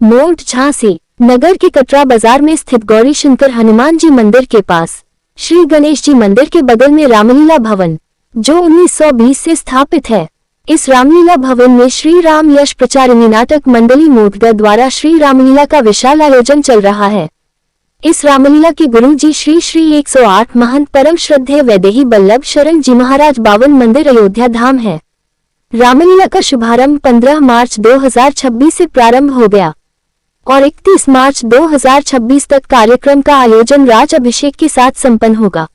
Note Jhansi नगर के कटरा बाजार में स्थित गौरी शंकर हनुमान जी मंदिर के पास श्री गणेश जी मंदिर के बगल में रामलीला भवन जो 1920 से स्थापित है। इस रामलीला भवन में श्री राम यश प्रचारिणी नाटक मंडली मोटगढ़ द्वारा श्री रामलीला का विशाल आयोजन चल रहा है। इस रामलीला के गुरु जी श्री श्री 108 महंत परम श्रद्धेय वैदेही बल्लभ शरण जी महाराज 52 मंदिर अयोध्या धाम है। रामलीला का शुभारंभ 15 मार्च 2026 से प्रारंभ हो गया और 31 मार्च 2026 तक कार्यक्रम का आयोजन राज अभिषेक के साथ संपन्न होगा।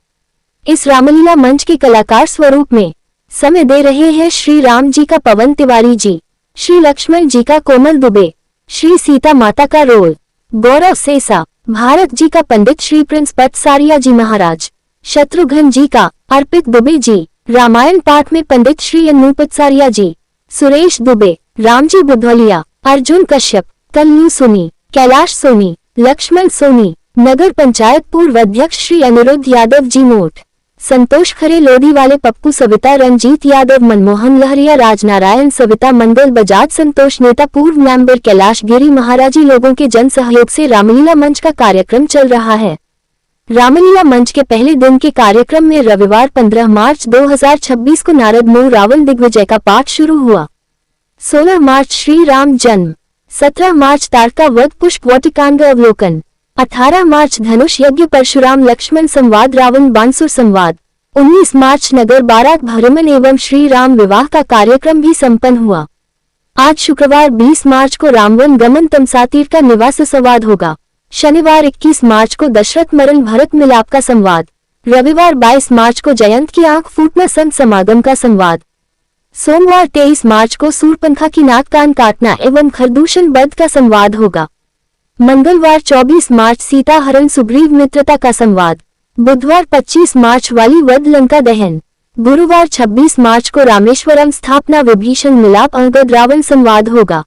इस रामलीला मंच के कलाकार स्वरूप में समय दे रहे हैं श्री राम जी का पवन तिवारी जी, श्री लक्ष्मण जी का कोमल दुबे, श्री सीता माता का रोल गौरव सेसा, भारत जी का पंडित श्री प्रिंस पटसारिया जी महाराज, शत्रुघ्न जी का अर्पित दुबे जी, रामायण पाठ में पंडित श्री अनु पटसारिया जी, सुरेश दुबे, रामजी बुधौलिया, अर्जुन कश्यप, कल्लू सोनी, कैलाश सोनी, लक्ष्मण सोनी, नगर पंचायत पूर्व अध्यक्ष श्री अनिरुद्ध यादव जी मोट, संतोष खरे लोधी वाले पप्पू सविता रंजीत यादव मनमोहन लहरिया राजनारायण सविता मंडल बजाज संतोष नेता पूर्व मेंबर कैलाश गिरी महाराजी लोगों के जन सहयोग से रामलीला मंच का कार्यक्रम चल रहा है। रामलीला मंच के पहले दिन के कार्यक्रम में रविवार 15 मार्च 2026 को नारद मोह रावण दिग्विजय का पाठ शुरू हुआ। 16 मार्च श्री राम जन्म, 17 मार्च तारका वध पुष्प वाटिकांग अवलोकन, 18 मार्च धनुष यज्ञ परशुराम लक्ष्मण संवाद रावण बांसुर संवाद, 19 मार्च नगर बारात भ्रमण एवं श्री राम विवाह का कार्यक्रम भी संपन्न हुआ। आज शुक्रवार 20 मार्च को रामवन गमन तमसातीर का निवास संवाद होगा। शनिवार 21 मार्च को दशरथ मरण भरत मिलाप का संवाद, रविवार 22 मार्च को जयंत की आंख फूटना संत समागम का संवाद, सोमवार 23 मार्च को सूरपंखा की नाक कान काटना एवं खरदूषण बध का संवाद होगा। मंगलवार 24 मार्च सीता हरण सुग्रीव मित्रता का संवाद, बुधवार 25 मार्च वाली वध लंका दहन, गुरुवार 26 मार्च को रामेश्वरम स्थापना विभीषण मिलाप अंगद रावण संवाद होगा।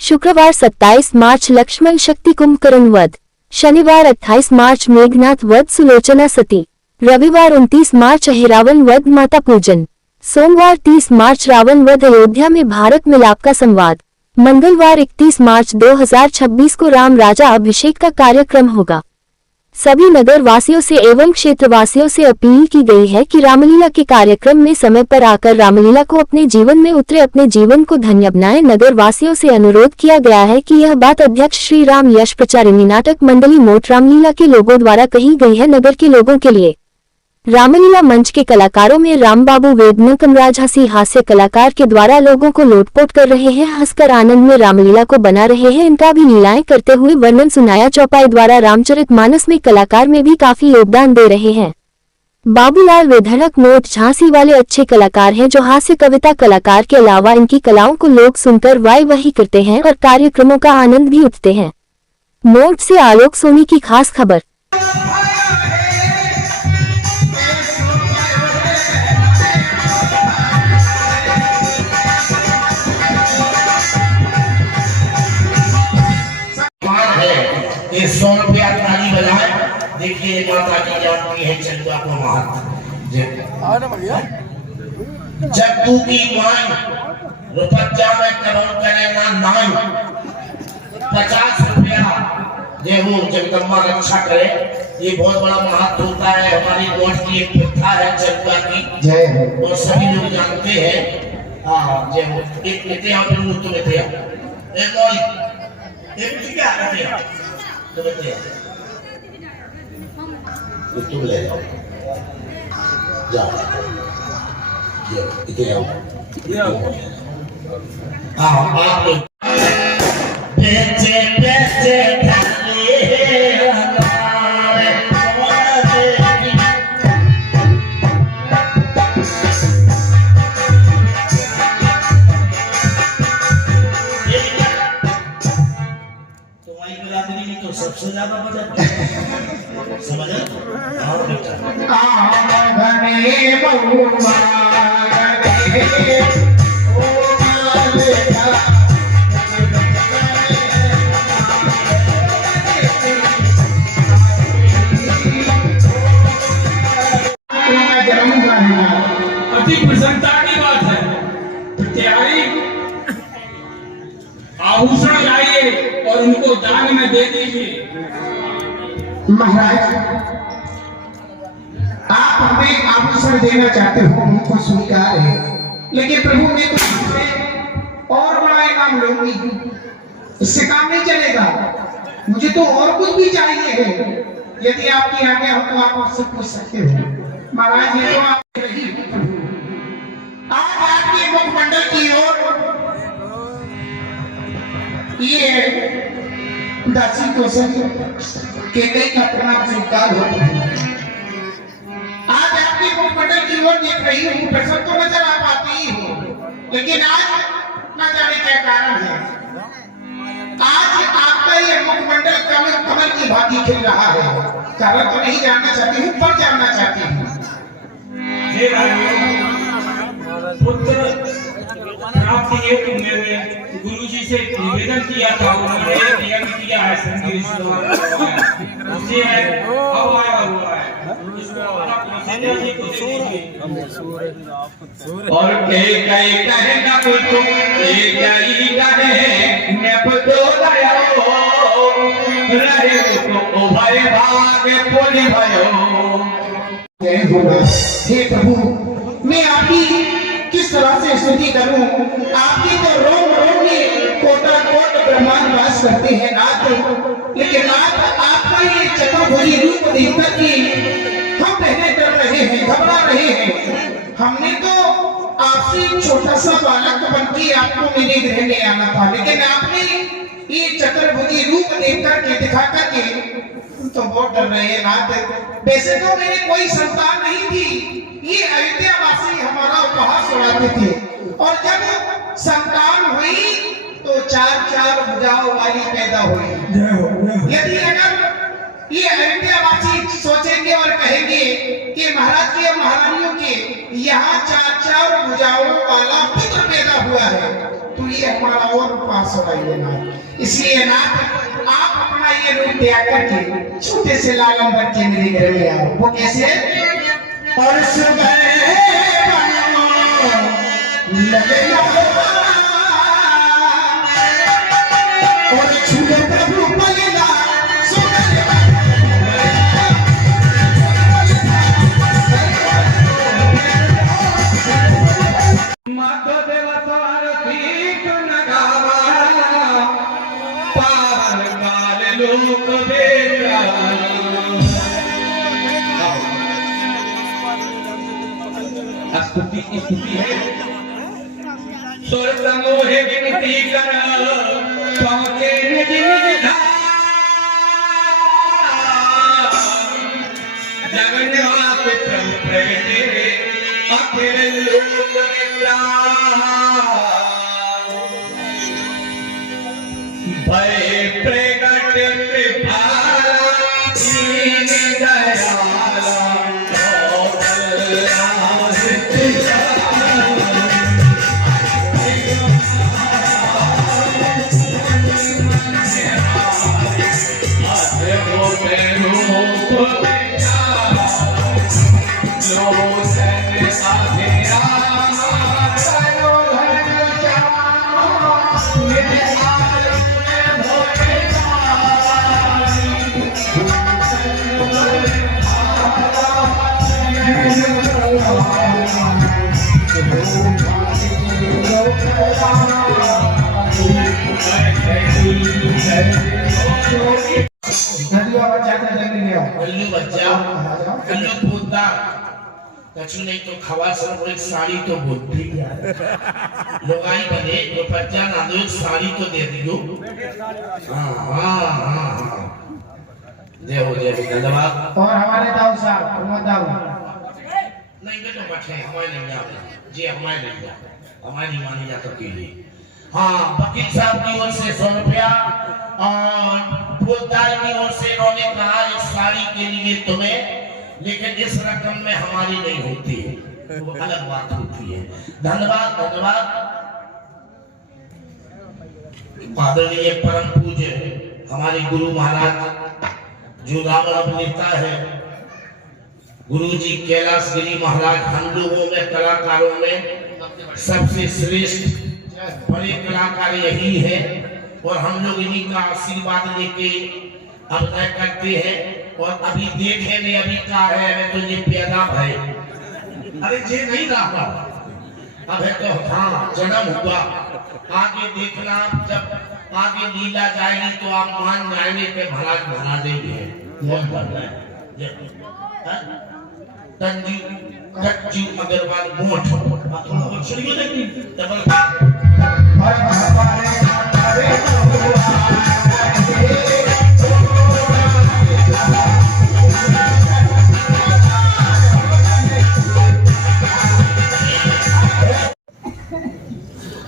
शुक्रवार 27 मार्च लक्ष्मण शक्ति कुंभकर्ण वध, शनिवार 28 मार्च मेघनाथ वध सुलोचना सती, रविवार 29 मार्च अहिरावण वध माता पूजन, सोमवार 30 मार्च रावण वध अयोध्या में भारत मिलाप का संवाद, मंगलवार 31 मार्च 2026 को राम राजा अभिषेक का कार्यक्रम होगा। सभी नगर वासियों से एवं क्षेत्रवासियों से अपील की गई है कि रामलीला के कार्यक्रम में समय पर आकर रामलीला को अपने जीवन में उतरे, अपने जीवन को धन्य बनाएं। नगर वासियों से अनुरोध किया गया है कि यह बात अध्यक्ष श्री राम यश प्रचारिणी नाटक मंडली मोट रामलीला के लोगों द्वारा कही गई है। नगर के लोगों के लिए रामलीला मंच के कलाकारों में रामबाबू वेदनकम राजहासी हास्य कलाकार के द्वारा लोगों को लोटपोट कर रहे हैं, हंसकर आनंद में रामलीला को बना रहे हैं। इनका भी लीलाएं करते हुए वर्णन सुनाया। चौपाई द्वारा रामचरितमानस में कलाकार में भी काफी योगदान दे रहे हैं। बाबूलाल वेधड़क नोट झांसी वाले अच्छे कलाकार हैं जो हास्य कविता कलाकार के अलावा इनकी कलाओं को लोग सुनकर वाह वही करते हैं और कार्यक्रमों का आनंद भी उठाते हैं। नोट से आलोक सोनी की खास खबर। ये 100 रुपया ताली बजाए। देखिए माता की जानती है चंदा को मात। जग्गू की माई रुपया में करोड़ करे ना नाई। 50 रुपया देहू जगदम्बा रक्षा करे। ये बहुत बड़ा महत्व होता है। हमारी गोठ की एक प्रथा है चंदा की जय और सभी लोग जानते हैं। हाँ जय हो। एक लेते हैं अपने मुद्दों में थे एक क्या करते हैं तो बताइए तुम ले जाओ जाओ ये इतने आओ आप लोग बेचे बेचे सबसे ज्यादा बजा समझ आओ बेटा अति प्रसन्नता की बात है। तैयारी आभूषण लाइए और उनको दान में दे दीजिए। महाराज, आप हमें आभूषण देना चाहते हो, हमको स्वीकार है, लेकिन प्रभु मैं तो आपसे और बड़ा इनाम लूंगी, इससे काम नहीं चलेगा। मुझे तो और कुछ भी चाहिए है। यदि आपकी आज्ञा हो तो आप मुझसे पूछ सकते हो। महाराज, ये तो आप रही प्रभु, आज आपके मुखमंडल की ओर ये दासी को के कई का प्रणाम स्वीकार हो। आज आपके मुखमंडल की ओर देख रही हूँ, प्रसन्न तो नजर आ पाती ही हो, लेकिन आज न जाने क्या कारण है। आज आपका ये मुखमंडल कमल की भांति खिल रहा है। कारण तो नहीं जानना चाहती हूँ, पर जानना चाहती हूँ। पुत्र प्राप्ति हेतु मैंने गुरुजी से निवेदन किया था, उन्होंने नियम किया है, संगीत उससे अब आया हुआ है। और कई कहना कुछ कई कहे नब दो दयो रहे तो उभय भाग बोली भयो। हे प्रभु, मैं आपकी किस तरह से स्तुति करूं? आपकी तो रोम रोम में कोटा कोट ब्रह्मांड वास करते हैं नाथ, लेकिन नाथ आपका ये चतुर्भुजी रूप देखकर कि हम पहले डर रहे हैं, घबरा रहे हैं। हमने तो आपसे छोटा सा बालक बनके आपको मेरे गृह में आना था, लेकिन आपने ये चतुर्भुजी रूप देख करके दिखा करके तो बहुत डर रहे हैं नाथ। वैसे तो मेरी कोई संतान नहीं थी, ये अयोध्या वासी हमारा उपहास उड़ाते थे, और जब संतान हुई तो चार चार भुजाओं वाली पैदा हुई। यदि अगर ये अयोध्या वासी सोचेंगे और कहेंगे कि महाराज के महारानियों के यहाँ चार चार भुजाओं वाला पुत्र पैदा हुआ है, तो ये हमारा और उपहास उड़ाइए नाथ। इसलिए नाथ, आप अपना ये रूप त्याग करके छोटे से लालम बन के मेरे घर में आओ। वो कैसे? और सुबह और छूले प्रभु पलना माधव देव सवार ठीक नगावा पार काल लोक बेरा। स्तुति है स्वर्ग मोहे विनती कर पहुंचे निधिधाम, जगन्नाथ प्रभु प्रगटे अखिल लोक भय प्रगट कृपाला दीन दयाला कछु नहीं तो खवा सब एक साड़ी तो बोलती लोगाई बने तो बच्चा ना दो, एक साड़ी तो दे दियो। हाँ हाँ हाँ देव धन्यवाद। और हमारे दाऊ साहब प्रमोद दाऊ नहीं बेटो बैठे हमारे नहीं जाओ जी, हमारे नहीं जाओ, हमारी नहीं मानी जाता कीजिए। हाँ, वकील साहब की ओर से 100 रुपया और फौजदार की ओर से इन्होंने कहा इस साड़ी के लिए तुम्हें, लेकिन इस रकम में हमारी नहीं होती है, वो अलग बात होती है। धन्यवाद धन्यवाद। आदरणीय परम पूज्य हमारे गुरु महाराज जो रावण अभिनेता है, गुरुजी कैलाशगिरी महाराज हम लोगों में कलाकारों में सबसे श्रेष्ठ बड़े कलाकार यही है। और हम लोग इन्हीं का आशीर्वाद लेके अभिनय करते हैं। और अभी देखे नहीं अभी क्या है, अभी तो ये पैदा है, अरे ये नहीं रहा, अभी तो हाँ जन्म हुआ। आगे देखना, जब आगे लीला जाएगी तो आप मान जाएंगे कि महाराज महाराजे भी है। कौन बन रहा है? तंजू अग्रवाल मोठ सुनिए देखिए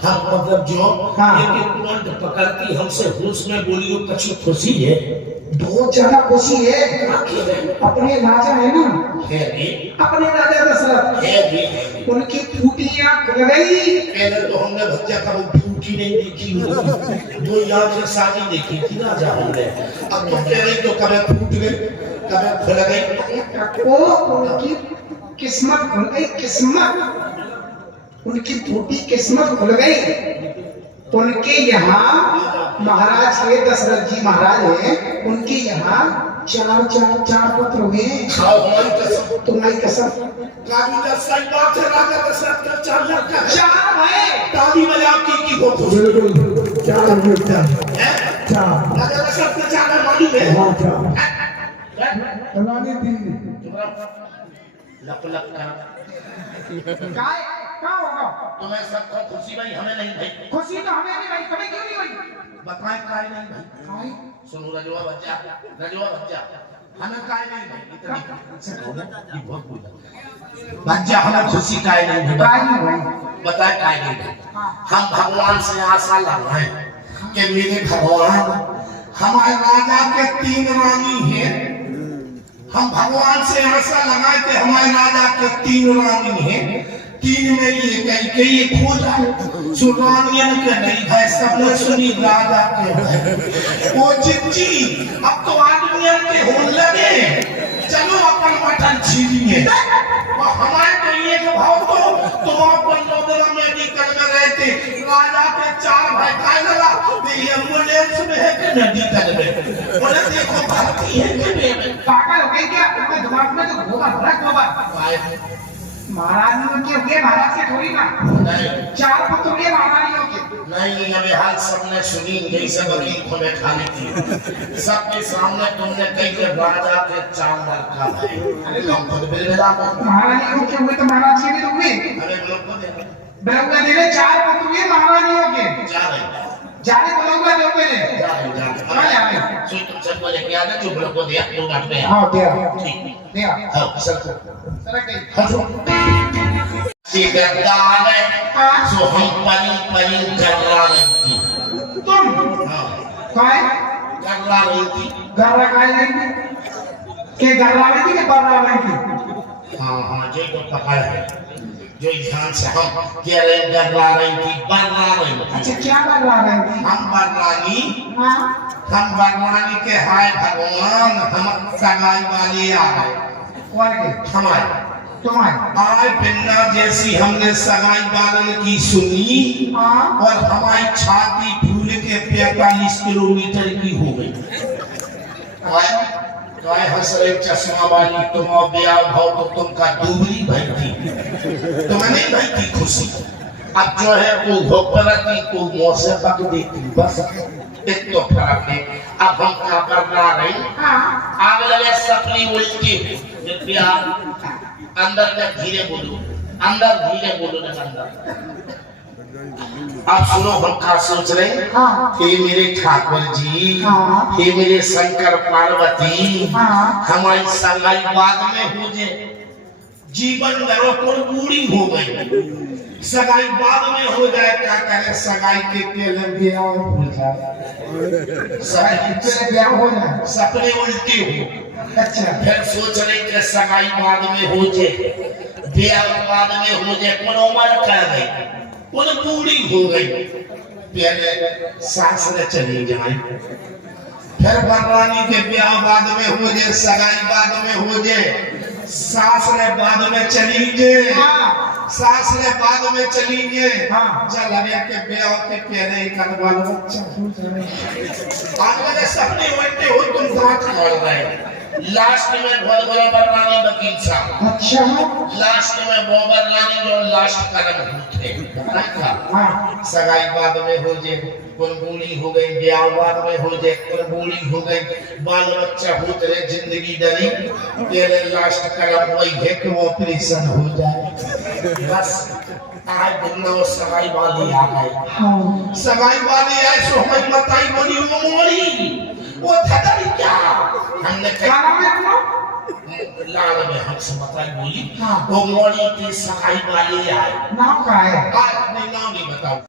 हाँ मतलब जो ये तुरंत पकड़ती हमसे होश में बोलियो कुछ खुशी है, बहुत ज्यादा खुशी है। अपने राजा है ना, अपने राजा दशरथ है उनकी फूटी आंख खुल गई। पहले तो हमने भज्जा कभी फूटी नहीं देखी होगी, जो यहाँ से शादी देखी थी राजा हमने। अब तो कह रही तो कभी फूट गई कभी खुल गई। वो उनकी किस्मत खुल गई, किस्मत उनकी टूटी किस्मत खुल गई। उनके यहाँ महाराज है, दशरथ जी महाराज है, उनके यहाँ चार पुत्र हुए। तुम्हारी कसम काफी का सही बात है, राजा दशरथ का 4 लड़का है। 4 भाई। ताली बजा की हो तो बिल्कुल 4 बेटा है। 4 राजा दशरथ का 4 मालूम है। हाँ 4 बनानी 3 लप लप कर क्या होगा? तुम्हें सबको खुशी भाई, हमें नहीं भाई। खुशी तो हमें नहीं भाई, तुम्हें क्यों नहीं भाई? बताएं काय नहीं भाई। सुनो रजवा बच्चा, हमें काय नहीं भाई, इतनी बहुत बोला बच्चा, हमें खुशी काय नहीं भाई। बताए काय नहीं भाई। हम भगवान से आशा लगाए कि मेरे भगवान, हमारे राजा के 3 रानी हैं। हम भगवान से आशा लगाए कि हमारे राजा के 3 रानी हैं, 3 में ये कई खो जाए। सुरानियन के नहीं है, सबने सुनी राजा के है। वो चिच्ची अब तो आदमियन के होने लगे, चलो अपन मटन छीनिए। और हमारे तो ये भाव तो तुम अपन लोदरा में निकल में रहते, राजा के 4 भाई खाए लगा, ये एम्बुलेंस में है कि नदी तल में, बोले देखो भर्ती है कि पागल हो गई क्या? तुम्हारे दिमाग में तो होगा भ्रक होगा। महारानियों के हुए, महाराज के थोड़ी ना। 4 पुत्र हुए महारानियों के। नहीं, अभी हाल सबने सुनी, जैसे वकील को बैठाने की सबके सामने तुमने कही कि राजा के 4 लड़का है। अरे हम खुद बिलबिला महारानियों के हुए तो महाराज के भी तो हुए। अरे लोग को दे बलौगा दे रहे, 4 पुत्र हुए महारानियों के। जा रहे जाने बलौगा दे पहले। जा रहे सुन तुम सबको लेके आ जो लोग को दिया 2 मिनट में। हाँ दिया ठीक दिया। हाँ सर को सरक गई। गद्दार है सो हम पनी कर रहा नहीं। तुम हाँ काय कर रहा नहीं थी। गर्रा काय नहीं के गर्रा नहीं थी के बर्रा नहीं थी। हाँ जो तो पकड़ है, जो ध्यान से हम कह रहे गर्रा नहीं थी, बर्रा नहीं थी। अच्छा क्या बर्रा नहीं थी? हम बर्रानी, हाँ हम बर्रानी के हाय भगवान, हम सगाई वाले आ गए। कौन के? हमारे तुम्हारे। आए बिन्ना जैसी हमने सगाई वाले की सुनी, और हमारी छाती फूल के 45 किलोमीटर की हो गई। तो हंस रहे चश्मा वाली, तुम और ब्याह भाव तो तुमका दूबरी भाई थी, तुम्हें नहीं भाई थी खुशी। अब जो है वो भोपरती को मुँह से पक देती, बस एक तो फर्क है। अब हम क्या कर रहे हैं, आग लगे सपनी उल्टी अंदर तक धीरे बोलो, अंदर धीरे बोलो ना अंदर। आप सुनो हम क्या सोच रहे हैं। हे मेरे ठाकुर जी, हे मेरे शंकर पार्वती, हमारी सगाई बाद में हो जाए, जीवन भरो को बूढ़ी हो गई, सगाई बाद में हो जाए। क्या करें, सगाई के पहले ब्याह हो जाए, सगाई के पहले ब्याह हो जाए, सपने उल्टे हो। अच्छा फिर सोच रहे कि सगाई बाद में हो जाए, ब्याह बाद में हो जाए, कौन उम्र कर गई, कौन बूढ़ी हो गई, पहले सास ने चली जाए, फिर बरवानी के ब्याह बाद में हो जाए, सगाई बाद में हो जाए, सास ने बाद में चली जाए, सास ने बाद में चली गए हाँ। चल लगे के ब्याह के पहले ही कर बाल बच्चा बाद में सपने उल्टे हो तुम दांत काट रहे लास्ट में बहुत बड़ा बरनानी वकील साहब अच्छा लास्ट में बोबर रानी जो लास्ट कदम उठे हाँ सगाई बाद में हो जे कुलबूली हो गई ब्याह बाद में हो जाए कुलबूली हो गई बाल बच्चा होते रहे जिंदगी डरी तेरे लास्ट कदम वही है कि वो ऑपरेशन हो जाए बस आज दुनिया वो सगाई वाली आ गई सगाई वाली आए सो हमारी मताई बोली वो मोड़ी वो थदरी क्या हमने कहा लाल में हमसे बताई बोली वो मोड़ी की सगाई वाली आए नाम का है